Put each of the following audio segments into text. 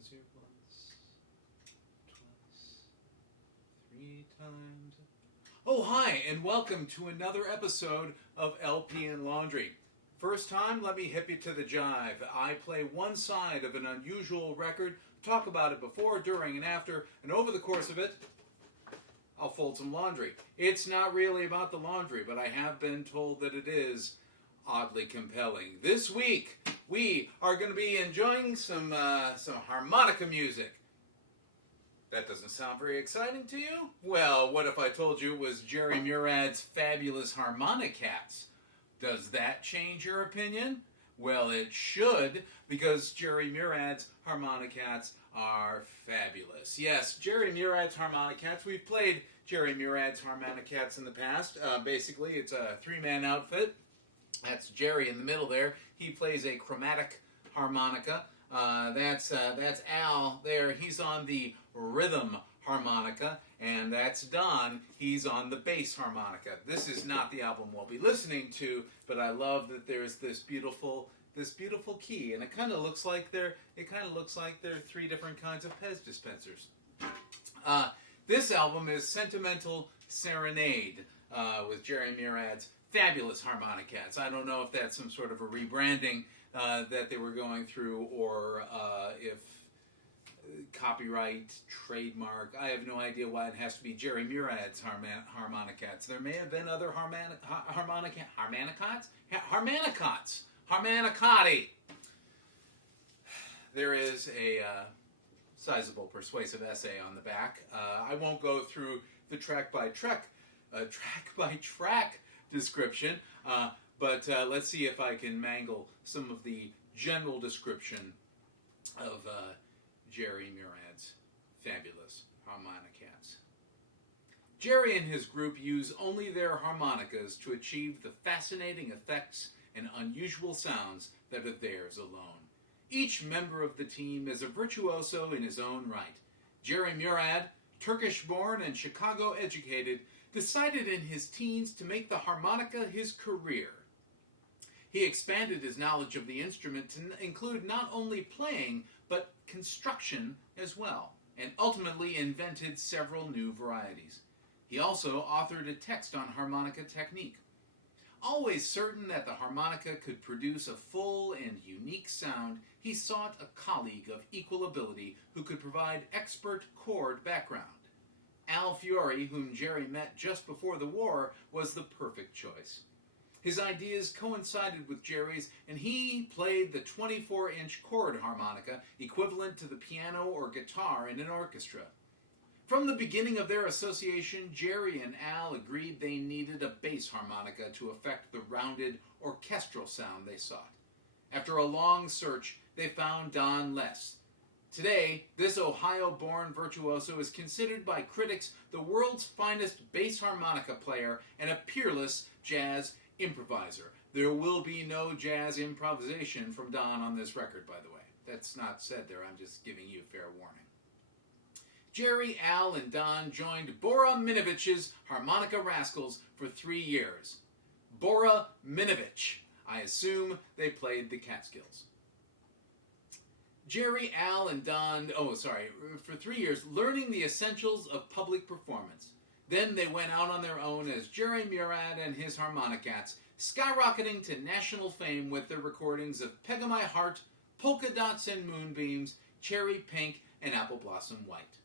was here once, twice, three times. Oh, hi, and welcome to another episode of LP and Laundry. First time, let me hip you to the jive. I play one side of an unusual record, talk about it before, during, and after, and over the course of it, I'll fold some laundry. It's not really about the laundry, but I have been told that it is oddly compelling. This week, we are going to be enjoying some harmonica music. That doesn't sound very exciting to you? Well, what if I told you it was Jerry Murad's fabulous Harmonicats? Does that change your opinion? Well, it should, because Jerry Murad's Harmonicats are fabulous. Yes, Jerry Murad's Harmonicats. We've played Jerry Murad's Harmonicats in the past. Basically, it's a three-man outfit. That's Jerry in the middle there. He plays a chromatic harmonica. That's Al there. He's on the rhythm harmonica. And that's Don. He's on the bass harmonica. This is not the album we'll be listening to, but I love that there's this beautiful key, and it kind of looks like they're three different kinds of Pez dispensers. This album is Sentimental Serenade with Jerry Murad's fabulous Harmonicats. I don't know if that's some sort of a rebranding that they were going through, or if copyright, trademark. I have no idea why it has to be Jerry Murad's Harmonicats. There may have been other Harmonicati. There is a sizable persuasive essay on the back. I won't go through the track by track description, but let's see if I can mangle some of the general description of Jerry Murad's fabulous Harmonicats. Jerry and his group use only their harmonicas to achieve the fascinating effects and unusual sounds that are theirs alone. Each member of the team is a virtuoso in his own right. Jerry Murad, Turkish-born and Chicago-educated, decided in his teens to make the harmonica his career. He expanded his knowledge of the instrument to include not only playing, but construction as well, and ultimately invented several new varieties. He also authored a text on harmonica technique. Always certain that the harmonica could produce a full and unique sound, he sought a colleague of equal ability who could provide expert chord background. Al Fiore, whom Jerry met just before the war, was the perfect choice. His ideas coincided with Jerry's, and he played the 24-inch chord harmonica, equivalent to the piano or guitar in an orchestra. From the beginning of their association, Jerry and Al agreed they needed a bass harmonica to affect the rounded, orchestral sound they sought. After a long search, they found Don Less. Today, this Ohio-born virtuoso is considered by critics the world's finest bass harmonica player and a peerless jazz improviser. There will be no jazz improvisation from Don on this record, by the way. That's not said there. I'm just giving you fair warning. Jerry, Al, and Don joined Bora Minovich's Harmonica Rascals for 3 years. Bora Minovich. I assume they played the Catskills. Jerry, Al, and Don, for 3 years, learning the essentials of public performance. Then they went out on their own as Jerry Murad and his Harmonicats, skyrocketing to national fame with their recordings of Peg My Heart, Polka Dots and Moonbeams, Cherry Pink, and Apple Blossom White.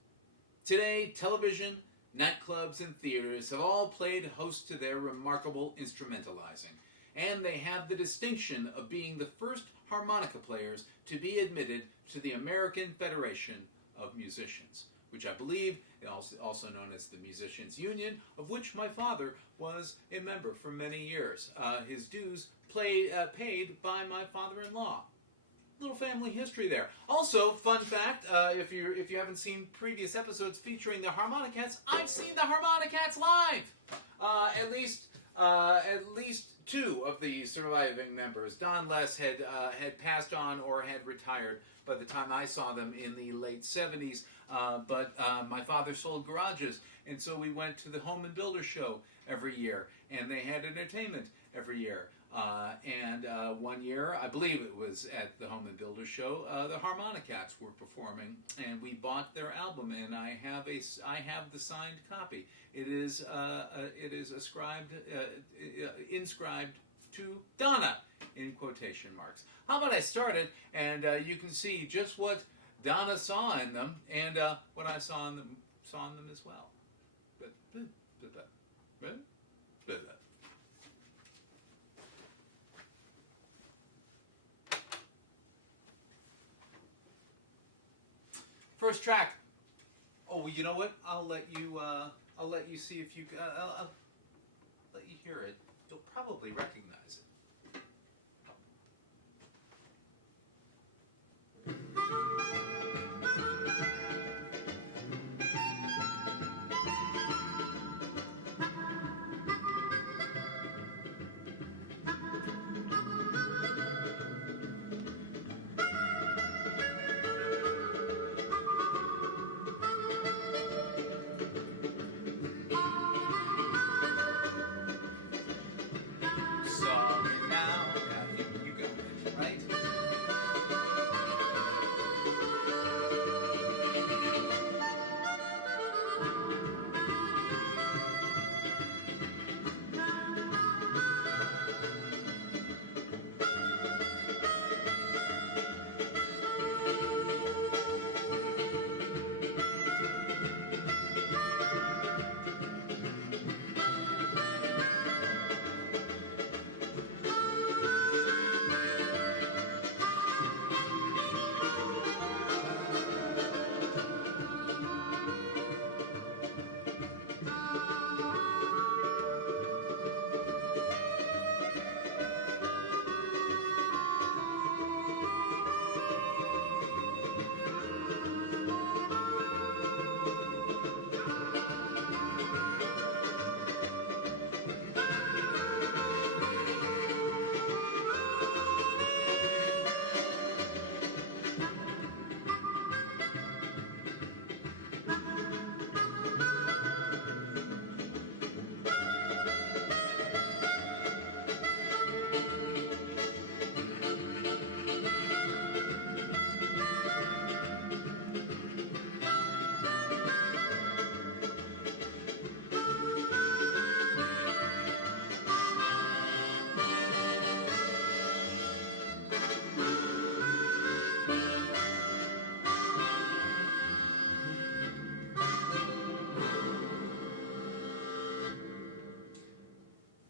Today, television, nightclubs, and theaters have all played host to their remarkable instrumentalizing, and they have the distinction of being the first harmonica players to be admitted to the American Federation of Musicians, which I believe is also known as the Musicians Union, of which my father was a member for many years. His dues paid by my father-in-law. Little family history there. Also, fun fact, if you haven't seen previous episodes featuring the Harmonicats, I've seen the Harmonicats live. At least two of the surviving members. Don Less had passed on or had retired by the time I saw them in the late 70s. But my father sold garages, and so we went to the Home and Builder show every year, and they had entertainment every year. And one year, I believe it was at the Home and Builder Show, the Harmonicats were performing, and we bought their album, and I have the signed copy. It is ascribed inscribed to Donna in quotation marks. How about I start it, and you can see just what Donna saw in them, and what I saw in them as well. First track. Oh, you know what? I'll let you see if you. I'll let you hear it. You'll probably recognize it. Sorry now, you got it, right?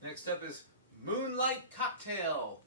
Next up is Moonlight Cocktail.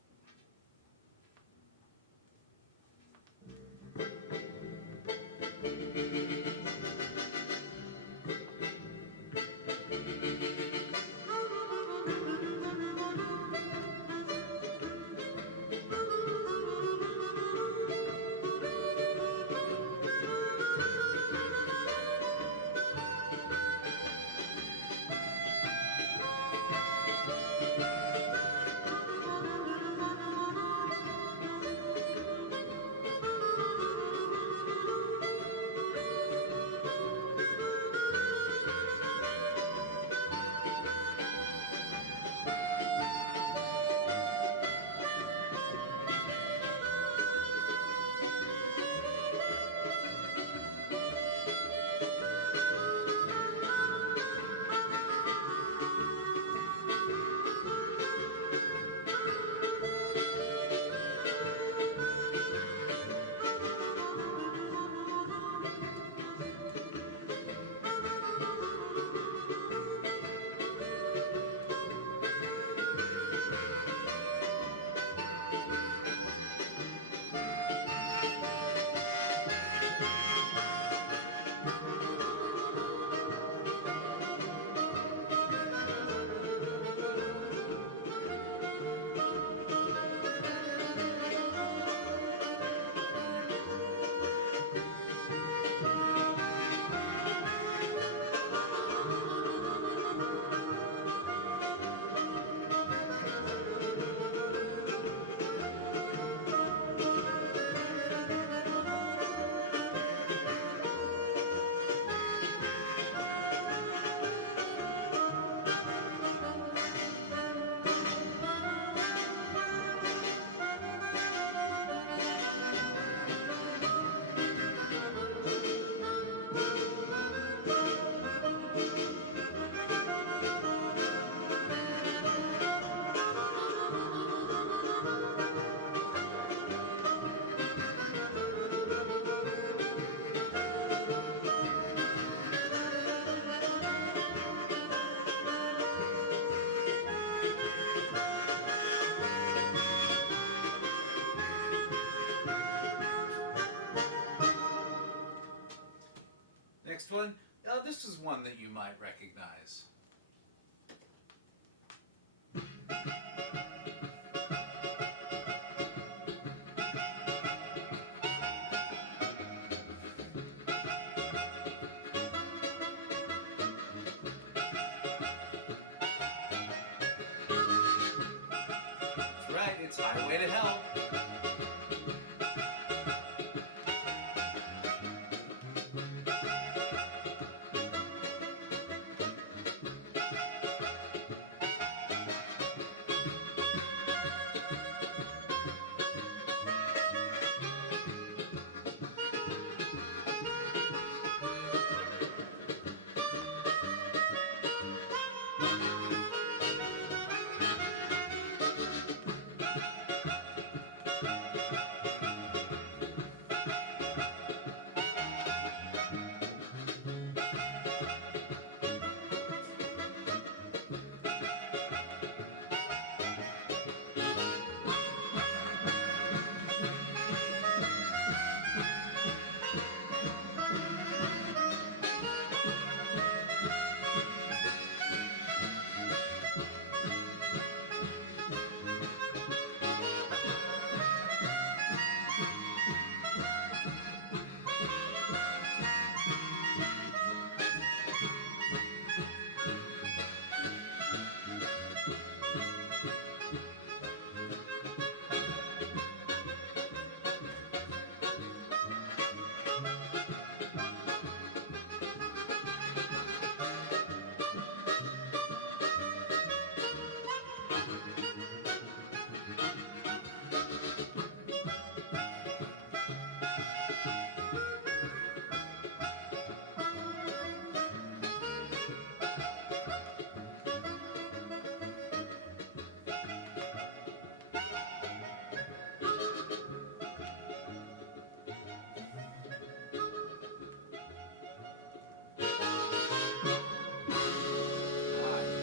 this is one that you might recognize. That's right, it's Highway to Hell.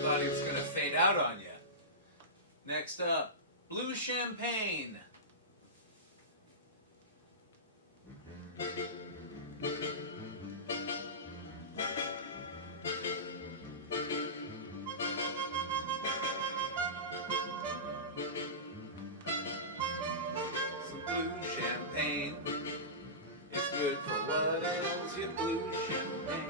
Thought he was going to fade out on you. Next up, Blue Champagne. Some blue champagne. It's good for what else? Your blue champagne.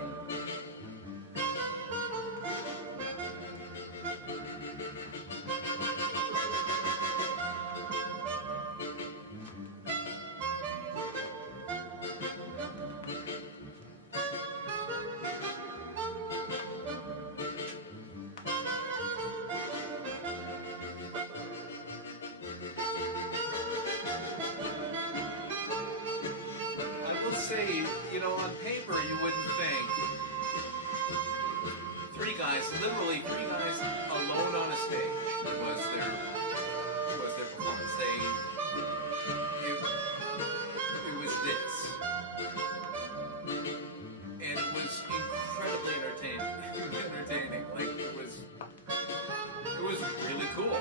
Say, you know, on paper you wouldn't think literally three guys alone on a stage was their performance. It was this, and it was incredibly entertaining. Like it was really cool,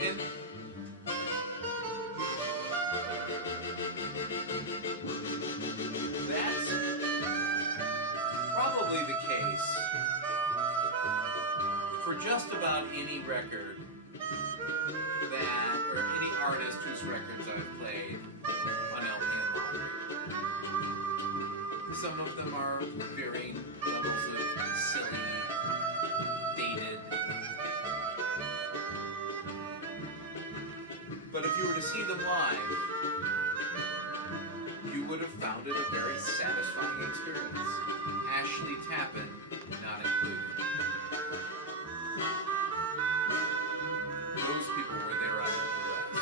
and that's probably the case for just about any record or any artist whose records I've played on LP and Lottery. Some of them are varying levels of silly, dated. But if you were to see them live, you would have found it a very satisfying experience. Ashley Tappan not included. Those people were there under duress.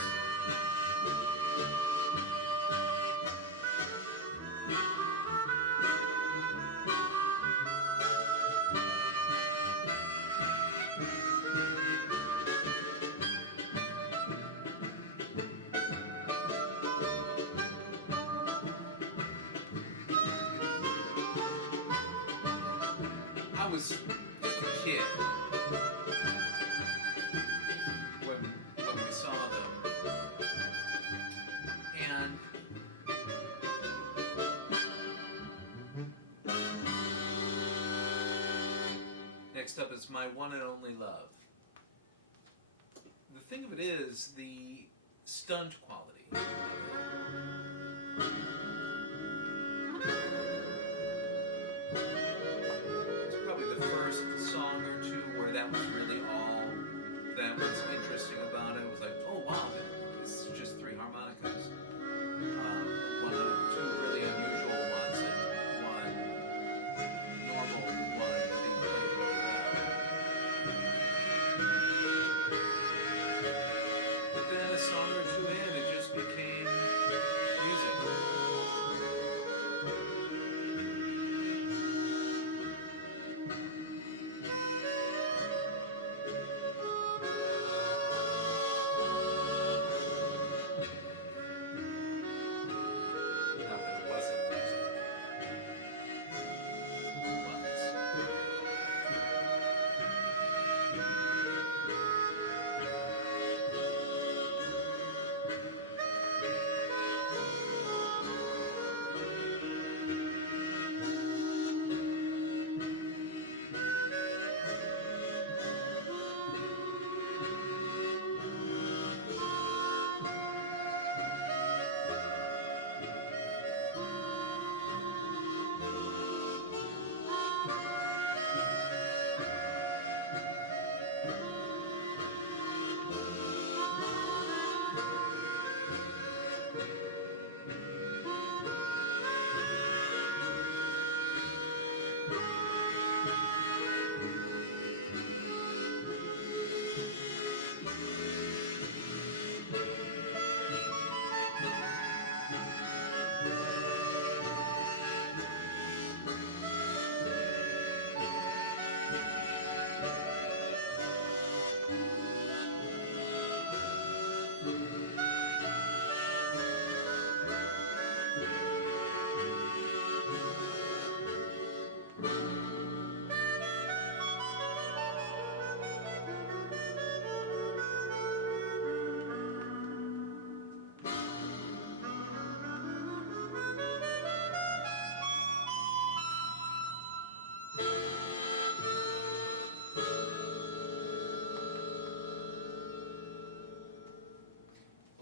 I was just a kid when we saw them, and Next up is My One and Only Love. The thing of it is the stunt quality of it. It's probably the first song or two where that was really all that was interesting about it. It was like, oh wow, this is just three harmonicas. One of two really unusual ones and one normal one being played really well. But then a song or two in, it just became music. Not that it wasn't music. It was.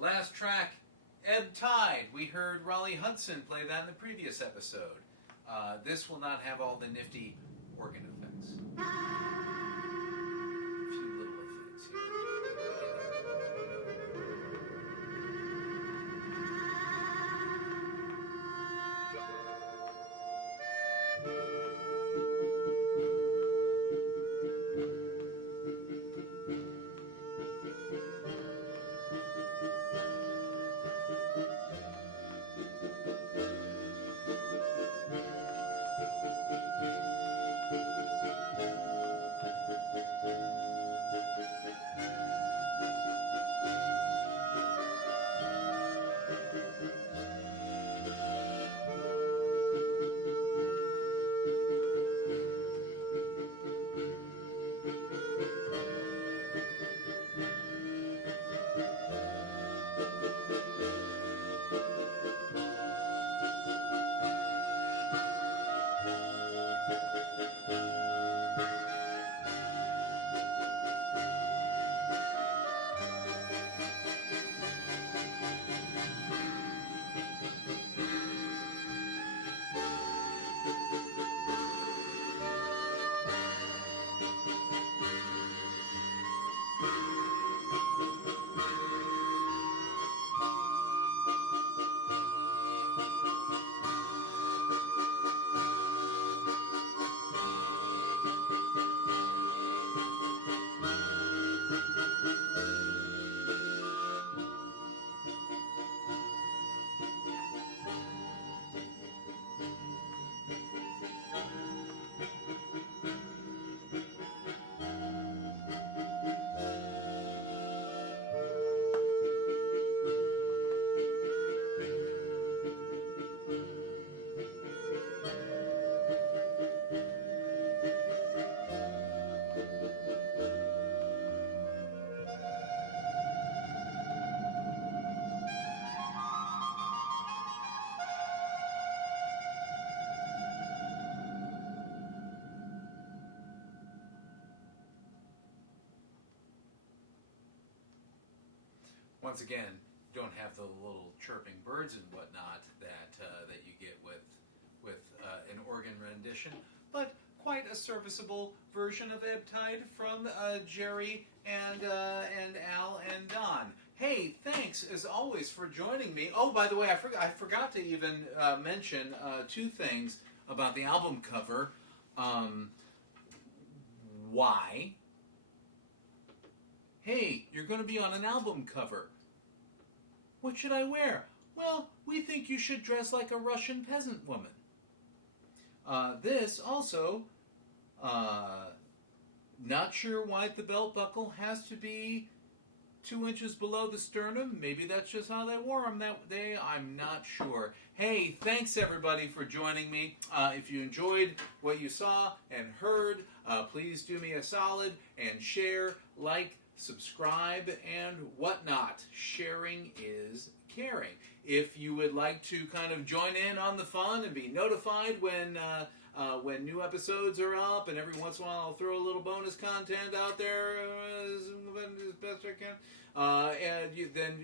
Last track, Ebb Tide. We heard Raleigh Hudson play that in the previous episode. This will not have all the nifty organ effects. A few little effects here. once again, don't have the little chirping birds and whatnot that you get with an organ rendition, but quite a serviceable version of Ebb Tide from Jerry and Al and Don. Hey, thanks as always for joining me. Oh, by the way, I forgot to even mention two things about the album cover. Why? Hey, you're going to be on an album cover. What should I wear? Well, we think you should dress like a Russian peasant woman. This also, not sure why the belt buckle has to be 2 inches below the sternum. Maybe that's just how they wore them that day. I'm not sure. Hey, thanks everybody for joining me. If you enjoyed what you saw and heard, please do me a solid and share, like, subscribe, and whatnot. Sharing is caring. If you would like to kind of join in on the fun and be notified when new episodes are up, and every once in a while I'll throw a little bonus content out there as best I can. And then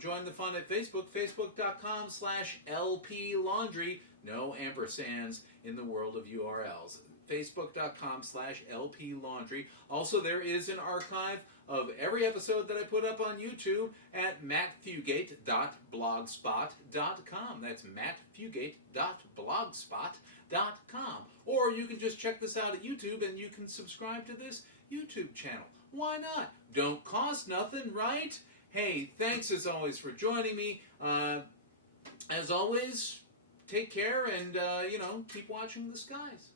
join the fun at Facebook, facebook.com/LP Laundry. No ampersands in the world of URLs. Facebook.com/LP Laundry. Also, there is an archive of every episode that I put up on YouTube at mattfugate.blogspot.com. That's mattfugate.blogspot.com. Or you can just check this out at YouTube and you can subscribe to this YouTube channel. Why not? Don't cost nothing, right? Hey, thanks as always for joining me. As always, take care and, keep watching the skies.